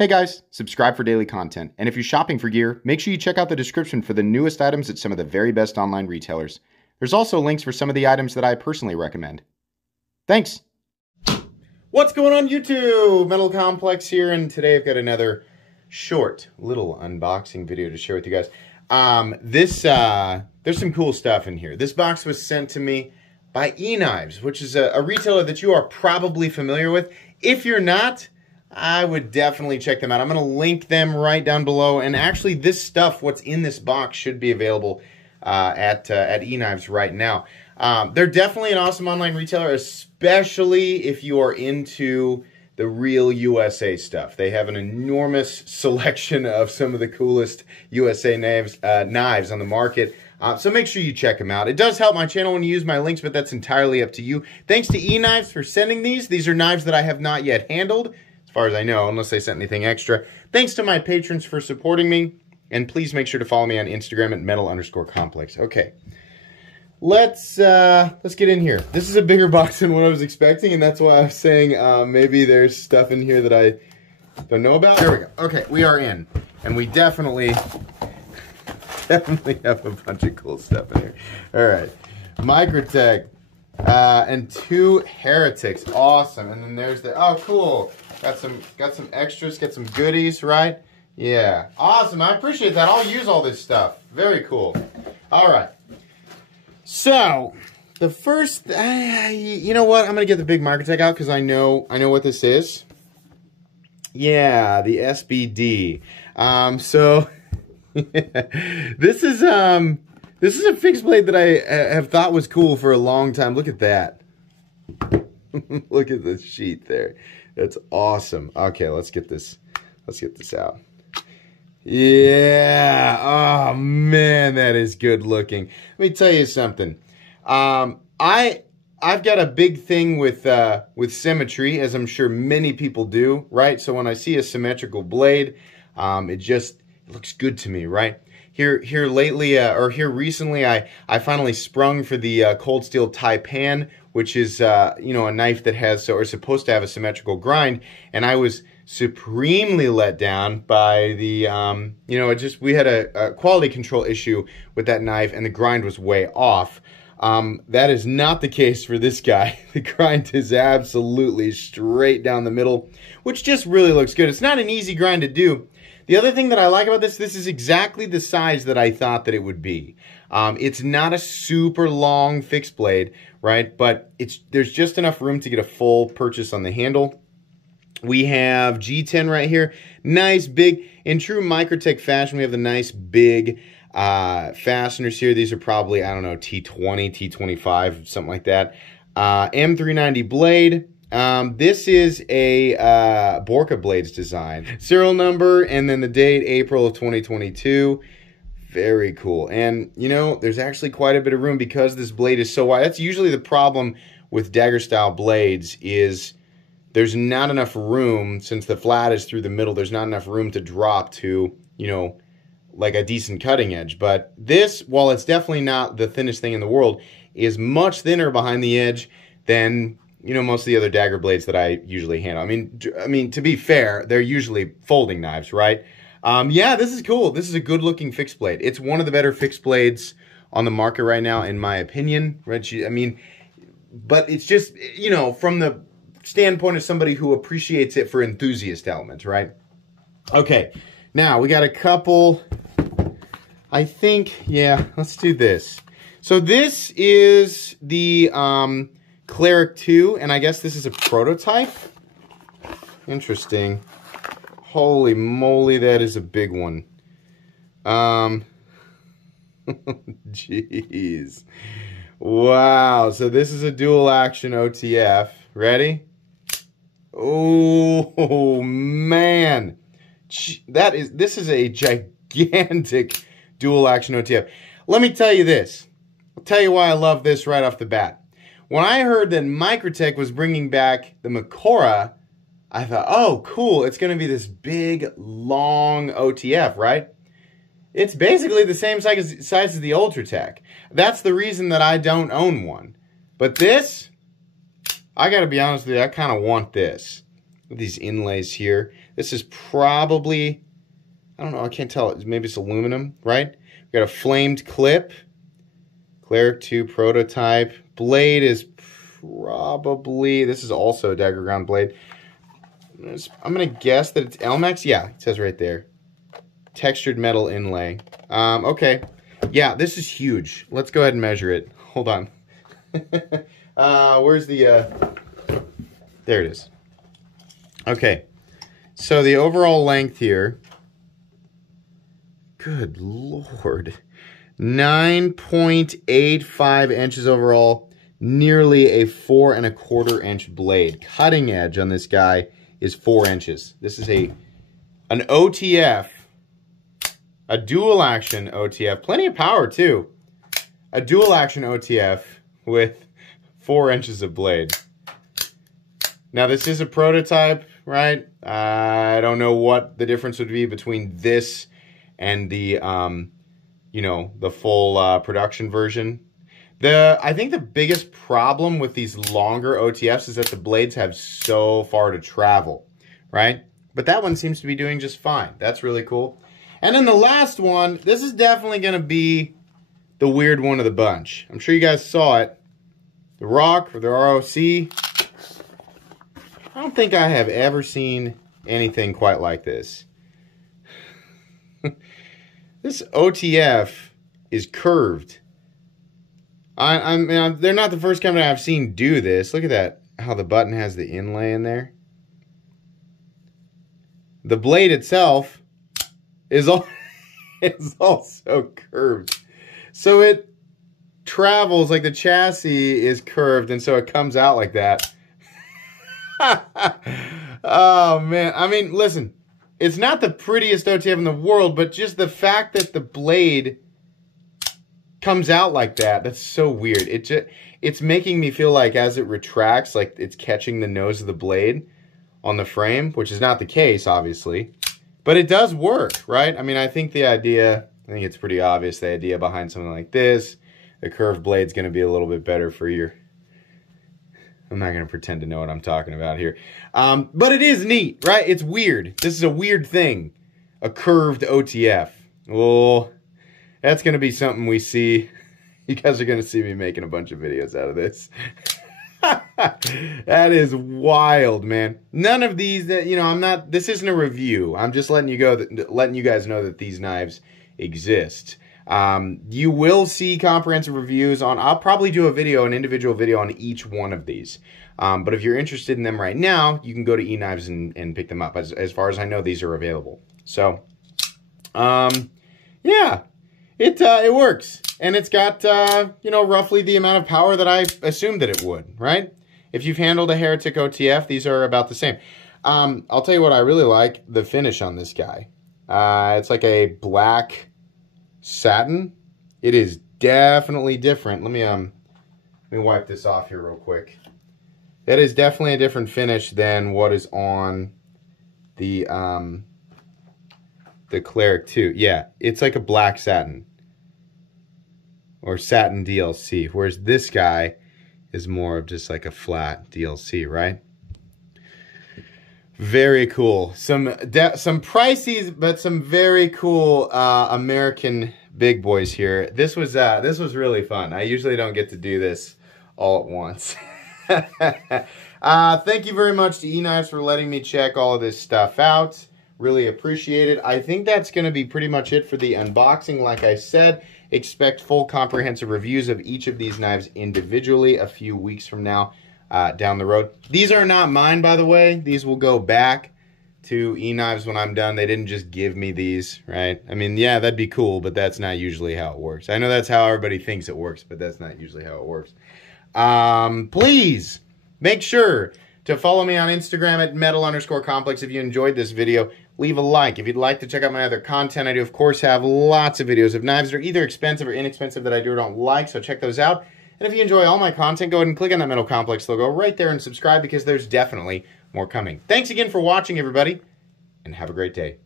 Hey guys, subscribe for daily content, and if you're shopping for gear, make sure you check out the description for the newest items at some of the very best online retailers. There's also links for some of the items that I personally recommend. Thanks! What's going on YouTube? Metal Complex here, and today I've got another short little unboxing video to share with you guys. There's some cool stuff in here. This box was sent to me by EKnives, which is a retailer that you are probably familiar with. If you're not, I would definitely check them out. I'm going to link them right down below. And actually, this stuff, what's in this box, should be available at EKnives right now. They're definitely an awesome online retailer, especially if you are into the real USA stuff. They have an enormous selection of some of the coolest USA knives on the market. So make sure you check them out. It does help my channel when you use my links, but that's entirely up to you. Thanks to EKnives for sending these. These are knives that I have not yet handled, as far as I know, unless they sent anything extra. Thanks to my patrons for supporting me, and please make sure to follow me on Instagram at metal_complex. Okay, let's get in here. This is a bigger box than what I was expecting, and that's why I was saying maybe there's stuff in here that I don't know about. There we go. Okay, we are in, and we definitely have a bunch of cool stuff in here. All right, microtech and 2 heretics. Awesome. And then there's the, oh cool. Got some extras, get some goodies, right? Yeah. Awesome. I appreciate that. I'll use all this stuff. Very cool. All right. So, the first, you know what? I'm going to get the big microtech out because I know what this is. Yeah, the SBD. So this is a fixed blade that I have thought was cool for a long time. Look at that. Look at the sheet there. That's awesome. Okay, let's get this out. Yeah. Oh man, that is good looking. Let me tell you something. I've got a big thing with symmetry, as I'm sure many people do, right? So when I see a symmetrical blade, it looks good to me, right? Here recently, I finally sprung for the cold steel Taipan, which is you know, a knife that has or is supposed to have a symmetrical grind, and I was supremely let down by the you know, we had a quality control issue with that knife, and the grind was way off. That is not the case for this guy. The grind is absolutely straight down the middle, which just really looks good. It's not an easy grind to do. The other thing that I like about this is exactly the size that I thought that it would be. It's not a super long fixed blade, right? But there's just enough room to get a full purchase on the handle. We have G10 right here. Nice big, in true microtech fashion, we have the nice big fasteners here. These are probably, I don't know, T20, T25, something like that. M390 blade. This is a Borka Blades design. Serial number and then the date, April of 2022. Very cool. And, you know, there's actually quite a bit of room because this blade is so wide. That's usually the problem with dagger-style blades is there's not enough room, since the flat is through the middle, there's not enough room to drop to, you know, like a decent cutting edge. But this, while it's definitely not the thinnest thing in the world, is much thinner behind the edge than, you know, most of the other dagger blades that I usually handle. I mean, to be fair, they're usually folding knives, right? Yeah, this is cool. This is a good-looking fixed blade. It's one of the better fixed blades on the market right now, in my opinion. Right? I mean, but it's just, you know, from the standpoint of somebody who appreciates it for enthusiast elements, right? Okay, now we got a couple. I think, yeah, let's do this. So this is the Cleric 2, and I guess this is a prototype. Interesting. Holy moly, that is a big one. Jeez. Wow, so this is a dual action OTF. Ready? Oh man. This is a gigantic dual action OTF. Let me tell you this. I'll tell you why I love this right off the bat. When I heard that Microtech was bringing back the Makora, I thought, oh, cool, it's going to be this big, long OTF, right? It's basically the same size as the Ultratech. That's the reason that I don't own one. But this, I got to be honest with you, I kind of want this. these inlays here. This is probably, I don't know, I can't tell. Maybe it's aluminum, right? We got a flamed clip. Cleric 2 prototype. Blade is probably, this is also a dagger ground blade. I'm going to guess that it's Elmex. Yeah, it says right there. Textured metal inlay. Okay. Yeah, this is huge. Let's go ahead and measure it. Hold on. Where's the, there it is. Okay. So the overall length here, good Lord, 9.85 inches overall, nearly a 4 1/4 inch blade. Cutting edge on this guy is 4 inches. This is an OTF, a dual action OTF, plenty of power too. A dual action OTF with 4 inches of blade. Now this is a prototype, right? I don't know what the difference would be between this and the, you know, the full production version. I think the biggest problem with these longer OTFs is that the blades have so far to travel, right? But that one seems to be doing just fine. That's really cool. And then the last one, this is definitely going to be the weird one of the bunch. I'm sure you guys saw it. The ROC, or the ROC. I don't think I have ever seen anything quite like this. This OTF is curved. I mean, they're not the first company I've seen do this. Look at that, how the button has the inlay in there. The blade itself is also curved. So it travels, like the chassis is curved, and so it comes out like that. Oh, man. I mean, listen, it's not the prettiest OTF in the world, but just the fact that the blade comes out like that, that's so weird. It's making me feel like as it retracts, like it's catching the nose of the blade on the frame, which is not the case, obviously. But it does work, right? I mean, I think it's pretty obvious the idea behind something like this. The curved blade's going to be a little bit better for your... I'm not going to pretend to know what I'm talking about here. But it is neat, right? It's weird. This is a weird thing. A curved OTF. Well, that's going to be something we see. You guys are going to see me making a bunch of videos out of this. That is wild, man. None of these that, you know, this isn't a review. I'm just letting you guys know that these knives exist. You will see comprehensive reviews on, I'll probably do an individual video on each one of these. But if you're interested in them right now, you can go to EKnives and pick them up. As far as I know, these are available. So, yeah, it works. And it's got, you know, roughly the amount of power that I assumed that it would, right? If you've handled a Heretic OTF, these are about the same. I'll tell you what I really like, the finish on this guy. It's like a black satin. It is definitely different. Let me wipe this off here real quick. That is definitely a different finish than what is on the Cleric 2. Yeah, it's like a black satin. Or satin DLC. Whereas this guy is more of just like a flat DLC, right? Very cool. Some pricey, but some very cool American big boys here. This was really fun. I usually don't get to do this all at once. Thank you very much to EKnives for letting me check all of this stuff out. Really appreciate it. I think that's going to be pretty much it for the unboxing. Like I said, expect full comprehensive reviews of each of these knives individually a few weeks from now. Down the road. These are not mine, by the way. These will go back to EKnives when I'm done. They didn't just give me these, right? I mean, yeah, that'd be cool, but that's not usually how it works. I know that's how everybody thinks it works, but that's not usually how it works. Please make sure to follow me on Instagram at metal_complex. If you enjoyed this video, leave a like. If you'd like to check out my other content, I do, of course, have lots of videos of knives that are either expensive or inexpensive that I do or don't like, so check those out. And if you enjoy all my content, go ahead and click on that Metal Complex logo right there and subscribe because there's definitely more coming. Thanks again for watching, everybody, and have a great day.